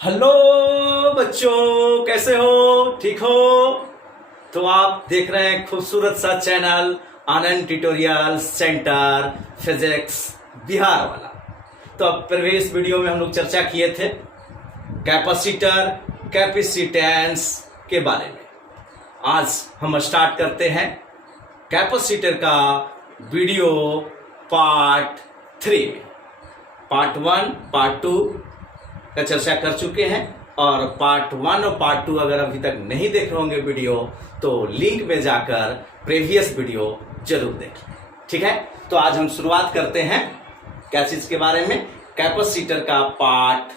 Hello बच्चों, कैसे हो? ठीक हो? तो आप देख रहे हैं खूबसूरत सा चैनल आनंद ट्यूटोरियल सेंटर फिजिक्स बिहार वाला। तो अब प्रीवियस वीडियो में हम लोग चर्चा किए थे कैपेसिटर कैपेसिटेंस के बारे में। आज हम स्टार्ट करते हैं कैपेसिटर का वीडियो पार्ट 3 में। पार्ट 1 पार्ट 2 का चर्चा कर चुके हैं और पार्ट 1 और पार्ट 2 अगर अभी तक नहीं देख रहे होंगे वीडियो तो लिंक में जाकर प्रीवियस वीडियो जरूर देखें। ठीक है, तो आज हम शुरुआत करते हैं क्या चीज के बारे में, कैपेसिटर का पार्ट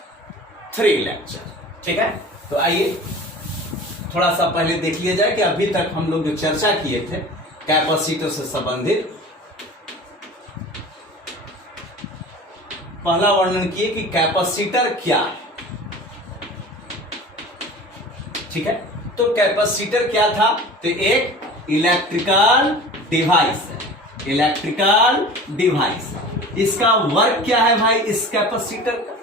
3 लेक्चर। ठीक है, तो आइए थोड़ा सा पहले देख लिया जाए कि अभी तक हम लोग जो चर्चा किए थे कैपेसिटर से संबंधित। पहला वर्णन किए कि कैपेसिटर क्या है। ठीक है, तो कैपेसिटर क्या था? तो एक इलेक्ट्रिकल डिवाइस है। इलेक्ट्रिकल डिवाइस, इसका वर्क क्या है भाई इस कैपेसिटर का?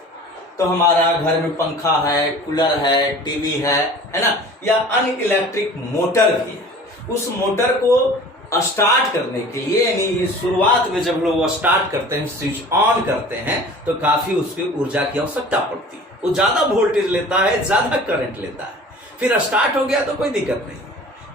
तो हमारा घर में पंखा है, कूलर है, टीवी है ना, या अन्य इलेक्ट्रिक मोटर भी है। उस मोटर को स्टार्ट करने के लिए, यानी शुरुआत में जब लोग स्टार्ट करते हैं, स्विच ऑन करते हैं, तो काफी उसकी ऊर्जा की आवश्यकता पड़ती है। वो ज्यादा वोल्टेज लेता है, ज्यादा करंट लेता है। फिर स्टार्ट हो गया तो कोई दिक्कत नहीं,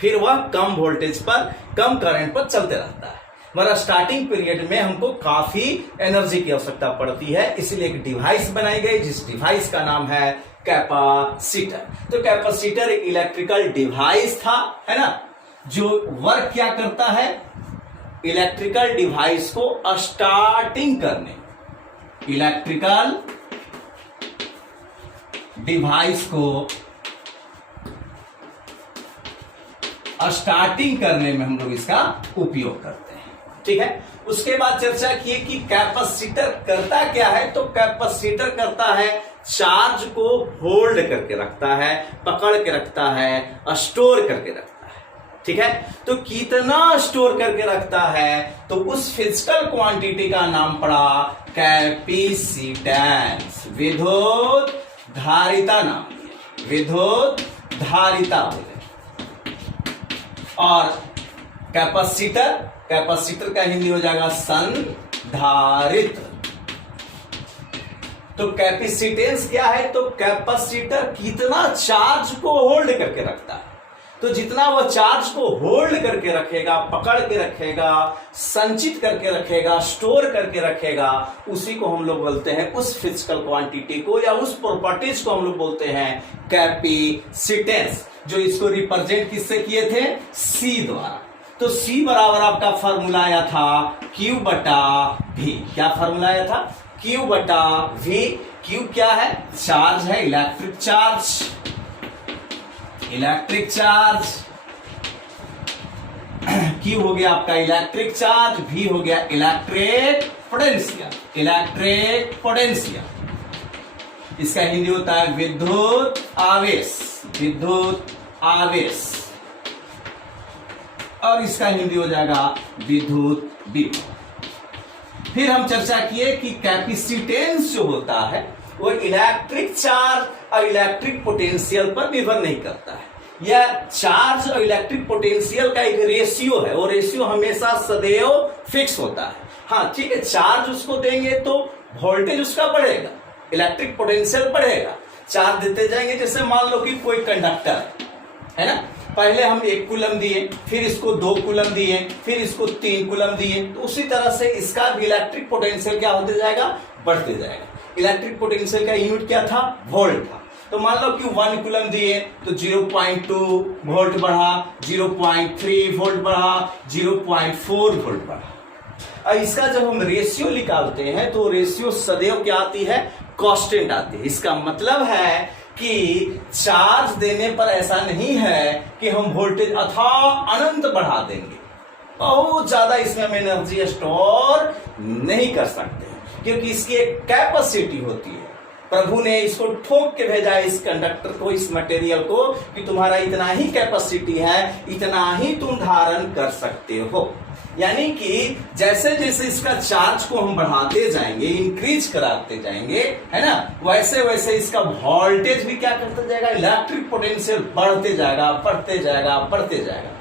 फिर वह कम वोल्टेज पर, कम करंट पर चलते रहता है। मगर स्टार्टिंग पीरियड में हमको काफी एनर्जी की आवश्यकता पड़ती है, इसलिए एक डिवाइस बनाई गई जिस डिवाइस का नाम है कैपेसिटर। तो कैपेसिटर एक इलेक्ट्रिकल डिवाइस था, है ना, जो वर्क क्या करता है, इलेक्ट्रिकल डिवाइस को स्टार्टिंग करने, इलेक्ट्रिकल डिवाइस को स्टार्टिंग करने में हम लोग इसका उपयोग करते हैं। ठीक है, उसके बाद चर्चा की कि कैपेसिटर करता क्या है। तो कैपेसिटर करता है चार्ज को होल्ड करके रखता है, पकड़ के रखता है, स्टोर करके रखता है। ठीक है, तो कितना स्टोर करके रखता है, तो उस फिजिकल क्वांटिटी का नाम पड़ा कैपेसिटेंस। विद्युत धारिता नाम, विद्युत धारिता बोले। और कैपेसिटर, कैपेसिटर का हिंदी हो जाएगा संधारित्र। तो कैपेसिटेंस क्या है? तो कैपेसिटर कितना चार्ज को होल्ड करके रखता है। तो जितना वह चार्ज को होल्ड करके रखेगा, पकड़ के रखेगा, संचित करके रखेगा, स्टोर करके रखेगा, उसी को हम लोग बोलते हैं, उस फिजिकल क्वांटिटी को या उस प्रॉपर्टीज को हम लोग बोलते हैं कैपेसिटेंस। जो इसको रिप्रेजेंट किससे किए थे? सी द्वारा। तो सी बराबर आपका फॉर्मूला आया था Q बटा V। क्या फॉर्मूला आया था? Q बटा V। Q क्या है? चार्ज है, electric charge, electric charge. Q हो गया आपका इलेक्ट्रिक चार्ज, V हो गया इलेक्ट्रिक पोटेंशियल, इलेक्ट्रिक पोटेंशियल। इसका हिंदी होता है विद्युत आवेश, विद्युत आवेश। और इसका हिंदी हो जाएगा विद्युत विभव। फिर हम चर्चा किए कि कैपेसिटेंस जो होता है वो इलेक्ट्रिक चार्ज और इलेक्ट्रिक पोटेंशियल पर निर्भर नहीं करता है। यह चार्ज और इलेक्ट्रिक पोटेंशियल का एक रेशियो है, और रेशियो हमेशा सदैव फिक्स होता है। हाँ ठीक है, चार्ज उसको देंगे तो वोल्टेज उसका बढ़ेगा, इलेक्ट्रिक पोटेंशियल बढ़ेगा। चार्ज देते जाएंगे, जैसे मान लो कि कोई कंडक्टर है ना, पहले हम 1 कूलम दिए, फिर इसको 2 कूलम दिए, फिर इसको 3 कूलम दिए, तो उसी तरह से इसका भी इलेक्ट्रिक पोटेंशियल क्या होते जाएगा? बढ़ते जाएगा। इलेक्ट्रिक पोटेंशियल का यूनिट क्या था? वोल्ट था। तो मान लो कि 1 कूलम दिए तो 0.2 वोल्ट बढ़ा, 0.3 वोल्ट बढ़ा, 0.4 वोल्ट बढ़ा। और इसका जब हम रेशियो निकालते हैं तो रेशियो सदैव क्या आती है? कांस्टेंट आती है। इसका मतलब है कि चार्ज देने पर ऐसा नहीं है कि हम वोल्टेज अथाह अनंत बढ़ा देंगे, बहुत ज्यादा इसमें हम एनर्जी स्टोर नहीं कर सकते, क्योंकि इसकी एक कैपेसिटी होती है। प्रभु ने इसको ठोक के भेजा इस कंडक्टर को, इस मटेरियल को, कि तुम्हारा इतना ही कैपेसिटी है, इतना ही तुम धारण कर सकते हो। यानी कि जैसे जैसे इसका चार्ज को हम बढ़ाते जाएंगे, इंक्रीज कराते जाएंगे, है ना, वैसे वैसे इसका वोल्टेज भी क्या करता जाएगा, इलेक्ट्रिक पोटेंशियल बढ़ते जाएगा, बढ़ते जाएगा, बढ़ते जाएगा।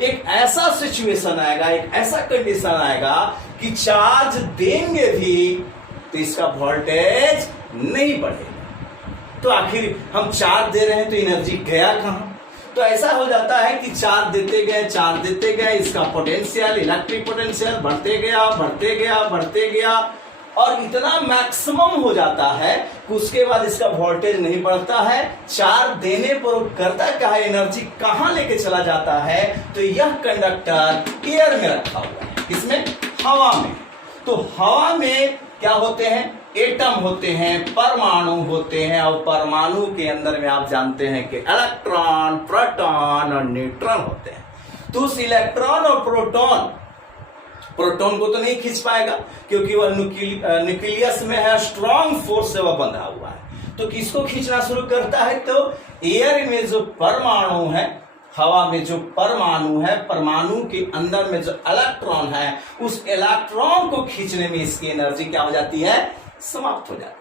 एक ऐसा सिचुएशन आएगा, एक ऐसा कंडीशन आएगा कि चार्ज देंगे भी तो इसका वोल्टेज नहीं बढ़ेगा। तो आखिर हम चार्ज दे रहे हैं तो एनर्जी गया कहां? तो ऐसा हो जाता है कि चार्ज देते गए इसका पोटेंशियल, इलेक्ट्रिक पोटेंशियल बढ़ते गया, बढ़ते गया, बढ़ते गया, और इतना मैक्सिमम हो जाता है कि उसके बाद इसका वोल्टेज नहीं बढ़ता है। चार्ज देने पर करता क्या है, एनर्जी कहां लेके चला जाता है? तो यह कंडक्टर एयर में रखा हुआ है, किसमें? हवा में। तो हवा में क्या होते हैं? एटम होते हैं, परमाणु होते हैं, और परमाणु के अंदर में आप जानते हैं कि इलेक्ट्रॉन, प्रोटॉन और न्यूट्रॉन होते हैं। तो उस इलेक्ट्रॉन और प्रोटॉन को तो नहीं खींच पाएगा क्योंकि वह न्यूक्लियस में है, स्ट्रॉन्ग फोर्स से वह बंधा हुआ है। तो किसको खींचना शुरू करता है? तो एयर में जो परमाणु है, हवा में जो परमाणु है, परमाणु के अंदर में जो इलेक्ट्रॉन है, उस इलेक्ट्रॉन को खींचने में इसकी एनर्जी क्या हो जाती है? समाप्त हो जाती है।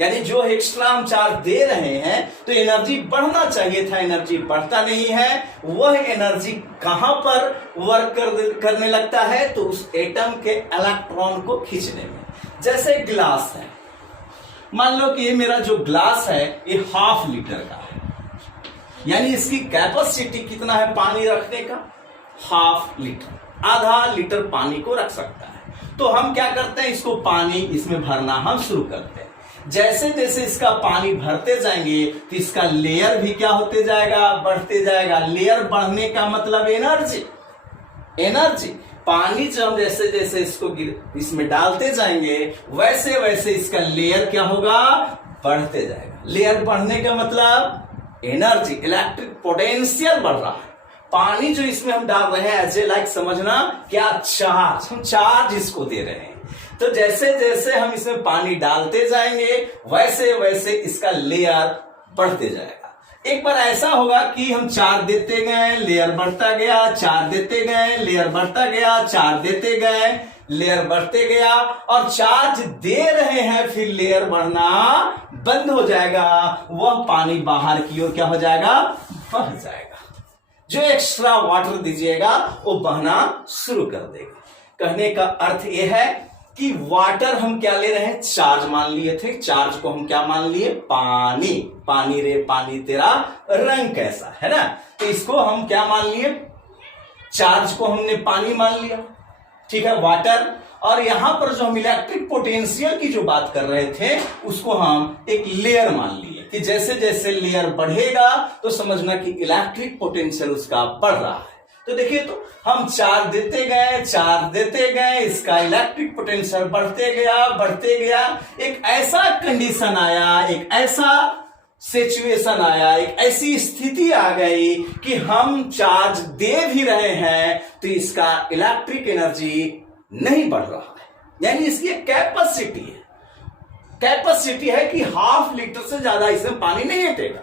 यानी जो एक्स्ट्रा हम चार्ज दे रहे हैं तो एनर्जी बढ़ना चाहिए था, एनर्जी बढ़ता नहीं है। वह एनर्जी कहां पर वर्क करने लगता है? तो उस एटम के इलेक्ट्रॉन को खींचने में। जैसे ग्लास है, मान लो कि ये मेरा जो ग्लास है ये 1/2 लीटर का है, यानी इसकी कैपेसिटी कितना है पानी रखने का? 1/2 लीटर, आधा लीटर पानी को रख सकता है। तो हम क्या करते हैं, इसको पानी इसमें भरना हम शुरू करते हैं। जैसे जैसे इसका पानी भरते जाएंगे तो इसका लेयर भी क्या होते जाएगा? बढ़ते जाएगा। लेयर बढ़ने का मतलब एनर्जी। पानी जो हम जैसे जैसे इसको इसमें डालते जाएंगे वैसे वैसे इसका लेयर क्या होगा? बढ़ते जाएगा। लेयर बढ़ने का मतलब एनर्जी, इलेक्ट्रिक पोटेंशियल बढ़ रहा है। पानी जो इसमें हम डाल रहे हैं एज लाइक समझना क्या? चार्ज, हम चार्ज इसको दे रहे हैं। तो जैसे जैसे हम इसमें पानी डालते जाएंगे वैसे वैसे इसका लेयर बढ़ते जाएगा। एक बार ऐसा होगा कि हम चार्ज देते गए, लेयर बढ़ता गया, चार्ज देते गए, लेयर बढ़ता गया, चार्ज देते गए, लेयर बढ़ते गया, और चार्ज दे रहे हैं फिर लेयर बढ़ना बंद हो जाएगा। वह पानी बाहर की ओर क्या हो जाएगा? बह जाएगा। जो एक्स्ट्रा वाटर दीजिएगा वो बहना शुरू कर देगा। कहने का अर्थ यह है कि वाटर हम क्या ले रहे हैं? चार्ज मान लिए थे। चार्ज को हम क्या मान लिए? पानी। पानी रे पानी तेरा रंग कैसा, है ना? तो इसको हम क्या मान लिए? चार्ज को हमने पानी मान लिया, ठीक है, वाटर। और यहां पर जो हम इलेक्ट्रिक पोटेंशियल की जो बात कर रहे थे उसको हम एक लेयर मान लिए कि जैसे जैसे लेयर बढ़ेगा तो समझना कि इलेक्ट्रिक पोटेंशियल उसका बढ़ रहा है। तो देखिए, तो हम चार्ज देते गए, इसका इलेक्ट्रिक पोटेंशियल बढ़ते गया। एक ऐसा कंडीशन आया, एक ऐसा सिचुएशन आया, एक ऐसी स्थिति आ गई कि हम चार्ज दे भी रहे हैं तो इसका इलेक्ट्रिक एनर्जी नहीं बढ़ रहा है। यानी इसकी एक कैपेसिटी है कि 1/2 लीटर से ज्यादा इसमें पानी नहीं हटेगा।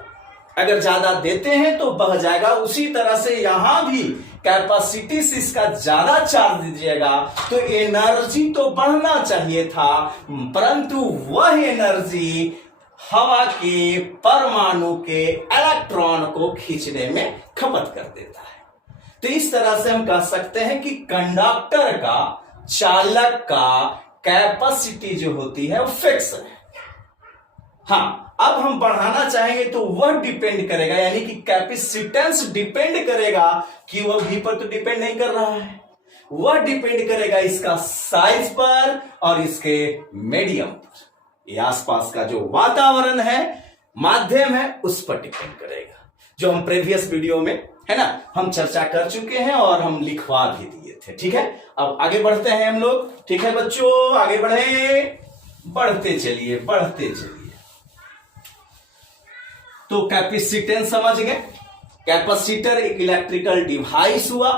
अगर ज्यादा देते हैं तो बह जाएगा। उसी तरह से यहां भी कैपेसिटी से इसका ज्यादा चार्ज दीजिएगा तो एनर्जी तो बढ़ना चाहिए था, परंतु वह एनर्जी हवा के परमाणु के इलेक्ट्रॉन को खींचने में खपत कर देता है। तो इस तरह से हम कह सकते हैं कि कंडक्टर का, चालक का कैपेसिटी जो होती है वो फिक्स है। हाँ, अब हम बढ़ाना चाहेंगे तो वह डिपेंड करेगा, यानी कि कैपेसिटेंस डिपेंड करेगा कि वह V पर तो डिपेंड नहीं कर रहा है, वह डिपेंड करेगा इसका साइज पर और इसके मीडियम पर। ये आसपास का जो वातावरण है, माध्यम है, उस पर डिपेंड करेगा, जो हम प्रीवियस वीडियो में, है ना, हम चर्चा कर चुके हैं और हम लिखवा भी दिए थे। ठीक है, अब आगे बढ़ते हैं हम लोग। ठीक है बच्चों, आगे बढ़ते चलिए। तो कैपेसिटेंस समझ गए। कैपेसिटर एक इलेक्ट्रिकल डिवाइस हुआ।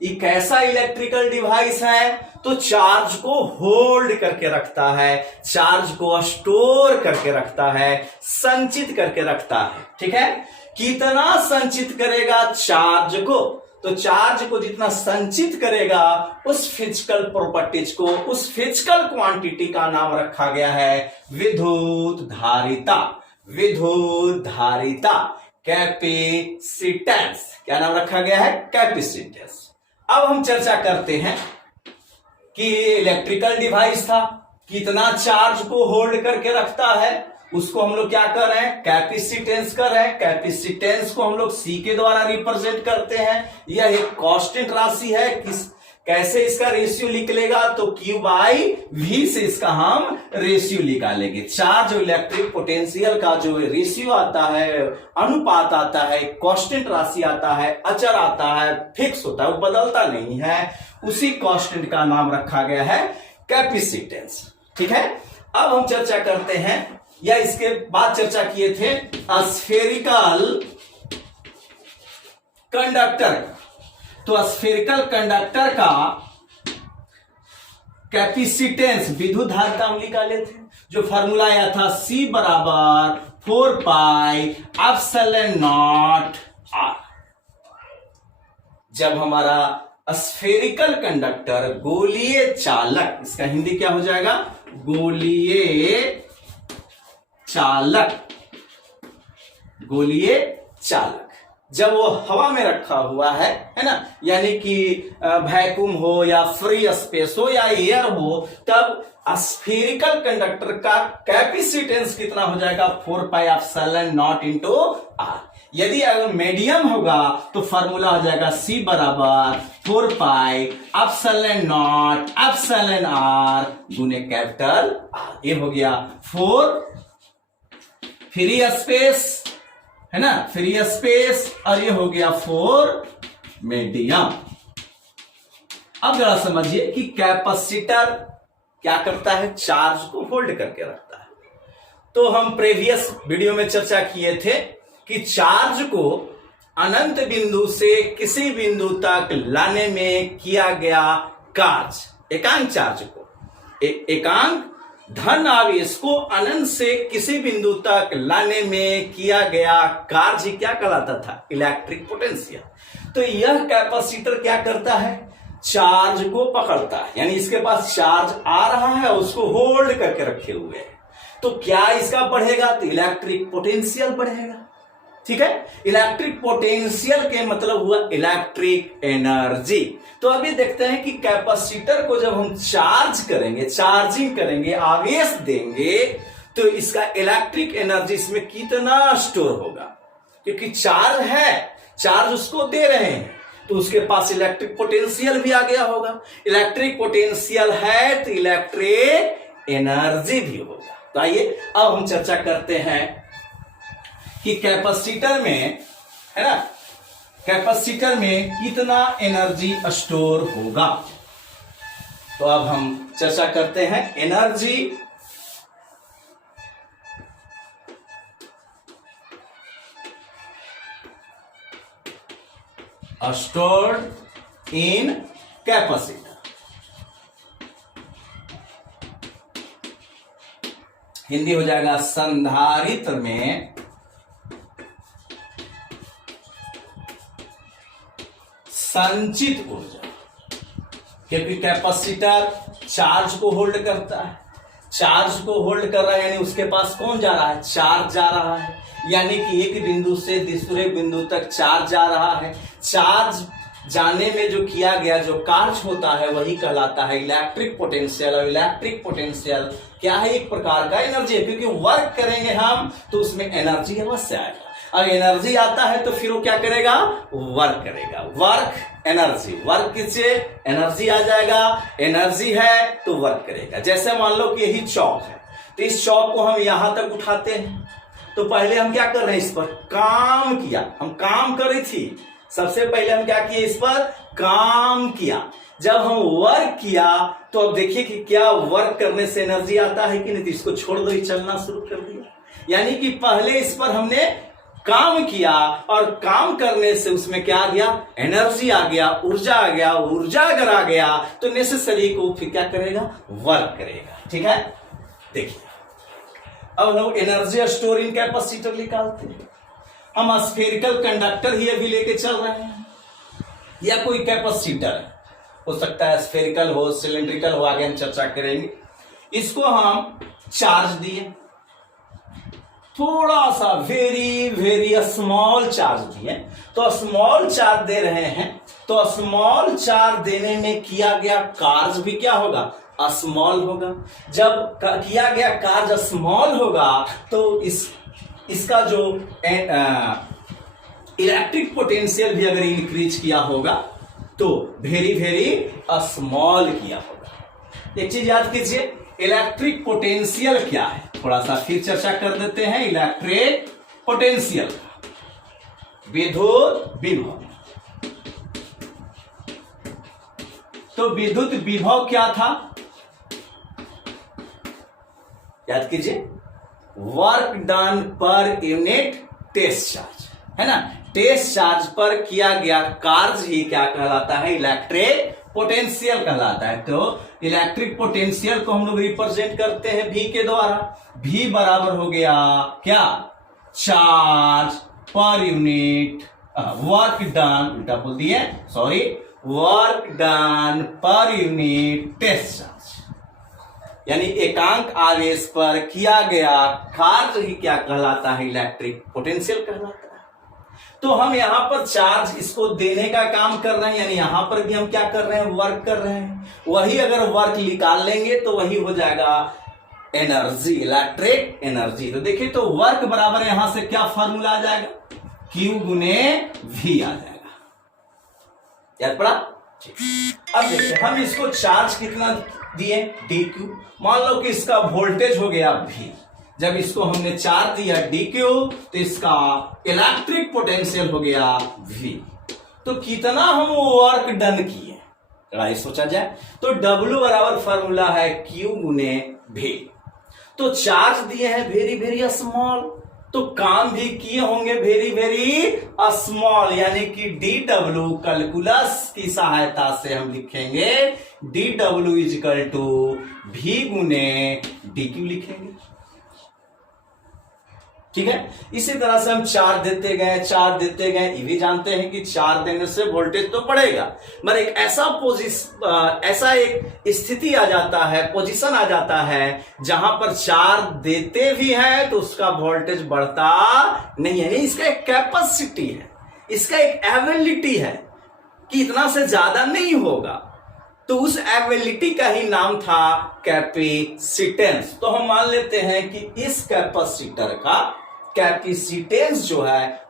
एक ऐसा इलेक्ट्रिकल डिवाइस है तो चार्ज को होल्ड करके रखता है, चार्ज को स्टोर करके रखता है, संचित करके रखता है। ठीक है, कितना संचित करेगा चार्ज को? तो चार्ज को जितना संचित करेगा उस फिजिकल प्रॉपर्टीज को, उस फिजिकल क्वांटिटी का नाम रखा गया है विद्युत धारिता। विद्युत धारिता, कैपेसिटेंस, क्या नाम रखा गया है? कैपेसिटेंस। अब हम चर्चा करते हैं कि इलेक्ट्रिकल डिवाइस था, कितना चार्ज को होल्ड करके रखता है, उसको हम लोग क्या कर रहे हैं? कैपेसिटेंस कर रहे हैं। कैपेसिटेंस को हम लोग सी के द्वारा रिप्रेजेंट करते हैं। यह एक कांस्टेंट राशि है। कैसे इसका रेशियो निकलेगा? तो Q बाई V से इसका हम रेशियो निकालेंगे। चार्ज और इलेक्ट्रिक पोटेंशियल का जो रेशियो आता है, अनुपात आता है, कांस्टेंट राशि आता है, अचर आता है, फिक्स होता है, वो बदलता नहीं है, उसी कांस्टेंट का नाम रखा गया है कैपेसिटेंस। ठीक है, अब हम चर्चा करते हैं, या इसके बाद चर्चा किए थे स्फेरिकल कंडक्टर। तो स्फेरिकल कंडक्टर का कैपेसिटेंस, विद्युत धारिता हम निकाले थे, जो फॉर्मूला आया था C बराबर 4 पाई एप्सिलॉन नॉट R। जब हमारा स्फेरिकल कंडक्टर, गोलीय चालक, इसका हिंदी क्या हो जाएगा? गोलीय चालक, गोलीय चालक, जब वो हवा में रखा हुआ है ना, यानी कि वैक्यूम हो या फ्री स्पेस हो या एयर हो, तब स्फेरिकल कंडक्टर का कैपेसिटेंस कितना हो जाएगा? 4 pi epsilon naught into R. यदि अगर मीडियम होगा तो फॉर्मूला हो जाएगा C बराबर 4 pi epsilon naught epsilon R गुने कैपिटल आर। ये हो गया 4 फ्री स्पेस, है ना, फ्री स्पेस, और ये हो गया 4 मीडियम। अब जरा समझिए कि कैपेसिटर क्या करता है? चार्ज को होल्ड करके रखता है। तो हम प्रीवियस वीडियो में चर्चा किए थे कि चार्ज को अनंत बिंदु से किसी बिंदु तक लाने में किया गया कार्य, एकांक चार्ज को, एकांक धन आवेश को अनंत से किसी बिंदु तक लाने में किया गया कार्य क्या कहलाता था? Electric potential. तो यह कैपेसिटर क्या करता है? चार्ज को पकड़ता है, यानी इसके पास चार्ज आ रहा है, उसको होल्ड करके रखे हुए है। तो क्या इसका बढ़ेगा? तो इलेक्ट्रिक पोटेंशियल बढ़ेगा। ठीक है, इलेक्ट्रिक पोटेंशियल के मतलब हुआ इलेक्ट्रिक एनर्जी। तो अभी देखते हैं कि कैपेसिटर को जब हम चार्ज करेंगे, चार्जिंग करेंगे, आवेश देंगे, तो इसका इलेक्ट्रिक एनर्जी इसमें कितना स्टोर होगा? क्योंकि चार्ज है, चार्ज उसको दे रहे हैं, तो उसके पास इलेक्ट्रिक पोटेंशियल भी आ गया होगा। इलेक्ट्रिक पोटेंशियल है तो इलेक्ट्रिक एनर्जी भी होगा। तो आइए अब हम चर्चा करते हैं कि कैपेसिटर में, है ना, कैपेसिटर में कितना एनर्जी स्टोर होगा। तो अब हम चर्चा करते हैं energy stored in capacitor. Hindi हो जाएगा संधारित्र में संचित ऊर्जा। क्योंकि कैपेसिटर चार्ज को होल्ड करता है, चार्ज को होल्ड कर रहा है, यानी उसके पास कौन जा रहा है? चार्ज जा रहा है, यानी कि एक बिंदु से दूसरे बिंदु तक चार्ज जा रहा है। चार्ज जाने में जो किया गया जो कार्य होता है वही कहलाता है इलेक्ट्रिक पोटेंशियल। और इलेक्ट्रिक पोटेंशियल क्या है? एक प्रकार का एनर्जी है, क्योंकि वर्क करेंगे हम तो उसमें एनर्जी अवश्य आएगा, और एनर्जी आता है तो फिर वो क्या करेगा? वर्क करेगा। वर्क एनर्जी, वर्क किससे? एनर्जी आ जाएगा, एनर्जी है तो वर्क करेगा। जैसे मान लो कि यही चौक है, तो इस चौक को हम यहां तक उठाते हैं, तो पहले हम क्या कर रहे हैं? इस पर काम किया, हम काम करी थी, सबसे पहले हम क्या किए? इस पर काम किया। जब हम वर्क किया तो अब देखिए कि क्या वर्क करने से एनर्जी आता है कि नहीं? तो इसको छोड़ दो, चलना शुरू कर दिया। यानी कि पहले इस पर हमने काम किया, और काम करने से उसमें क्या आ गया? एनर्जी आ गया, ऊर्जा आ गया। ऊर्जा अगर आ गया तो नेसेसरी को फिर क्या करेगा? वर्क करेगा। ठीक है, देखिए अब लोग एनर्जी स्टोर इन कैपेसिटर निकालते हैं। हम स्फेरिकल कंडक्टर ही अभी लेके चल रहे हैं। या कोई कैपेसिटर है, हो सकता है स्फेरिकल हो, सिलिंड्रिकल हो, आगे हम चर्चा करेंगे। इसको हम चार्ज दिए, थोड़ा सा वेरी वेरी स्मॉल चार्ज दिए, तो स्मॉल चार्ज दे रहे हैं, तो स्मॉल चार्ज देने में किया गया कार्य भी क्या होगा, स्मॉल होगा। जब किया गया कार्य स्मॉल होगा तो इसका जो इलेक्ट्रिक पोटेंशियल भी अगर इंक्रीज किया होगा तो वेरी वेरी स्मॉल किया होगा। एक चीज याद कीजिए, इलेक्ट्रिक पोटेंशियल क्या है, थोड़ा सा फिर चर्चा कर देते हैं। इलेक्ट्रिक पोटेंशियल, विद्युत विभव। तो विद्युत विभव क्या था, याद कीजिए, वर्क डन पर यूनिट टेस्ट चार्ज, है ना। टेस्ट चार्ज पर किया गया कार्य ही क्या कहलाता है, इलेक्ट्रिक पोटेंशियल कहलाता है। तो इलेक्ट्रिक पोटेंशियल को हम लोग रिप्रेजेंट करते हैं V के द्वारा। V बराबर हो गया क्या, charge per unit, work done, उल्टा बोल दिए, सॉरी, वर्क डन पर यूनिट टेस्ट चार्ज, यानी एकांक आवेश पर किया गया कार्य ही क्या कहलाता है, इलेक्ट्रिक पोटेंशियल कहलाता है। तो हम यहां पर चार्ज इसको देने का काम कर रहे हैं, यानी यहां पर भी हम क्या कर रहे हैं, वर्क कर रहे हैं। वही अगर वर्क निकाल लेंगे तो वही हो जाएगा एनर्जी, इलेक्ट्रिक एनर्जी। तो देखिए, तो वर्क बराबर यहां से क्या फॉर्मूला आ जाएगा, Q गुने V आ जाएगा। याद पड़ा। अब देखिए, हम इसको चार्ज कितना दिए, dq। मान लो कि इसका वोल्टेज हो गया V, जब इसको हमने चार्ज दिया dq तो इसका इलेक्ट्रिक पोटेंशियल हो गया V। तो कितना हम वर्क डन किए, जरा सोचा जाए, तो W बराबर फॉर्मूला है Q गुने V। तो चार्ज दिए हैं वेरी वेरी स्मॉल, तो काम भी किए होंगे वेरी वेरी स्मॉल, यानी कि dW कैलकुलस की सहायता से हम लिखेंगे dW इजिकल टू V गुने dQ लिखेंगे। ठीक है, इसी तरह से हम चार्ज देते गए, ये भी जानते हैं कि चार्ज देने से वोल्टेज तो बढ़ेगा, मगर एक ऐसा एक स्थिति आ जाता है, पोजीशन आ जाता है जहां पर चार्ज देते भी हैं तो उसका वोल्टेज बढ़ता नहीं है। इसका एक कैपेसिटी है, इसका एक एबिलिटी है कि इतना से ज्यादा नहीं होगा, तो उस एबिलिटी का ही नाम था कैपेसिटेंस। तो हम मान लेते हैं कि इस कैपेसिटर का कैपेसिटेंस जो है